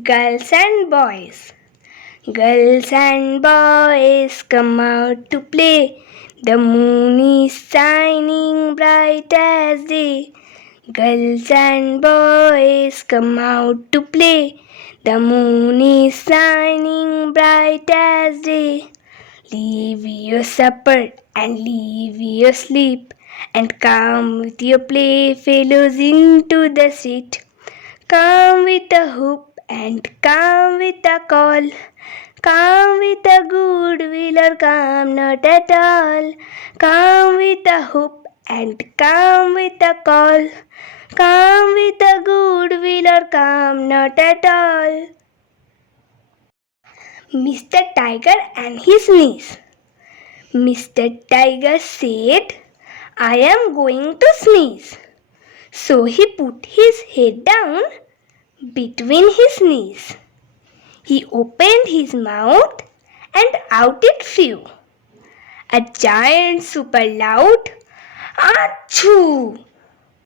Girls and boys. Girls and boys, come out to play. The moon is shining bright as day. Girls and boys, come out to play. The moon is shining bright as day. Leave your supper and leave your sleep, and come with your playfellows into the street. Come with a hoop and come with a call. Come with a good will or come not at all. Come with a hoop and come with a call. Come with a good will or come not at all. Mr. Tiger and his niece. Mr. Tiger said, I am going to sneeze. So he put his head down between his knees. He opened his mouth and out it flew. A giant super loud achoo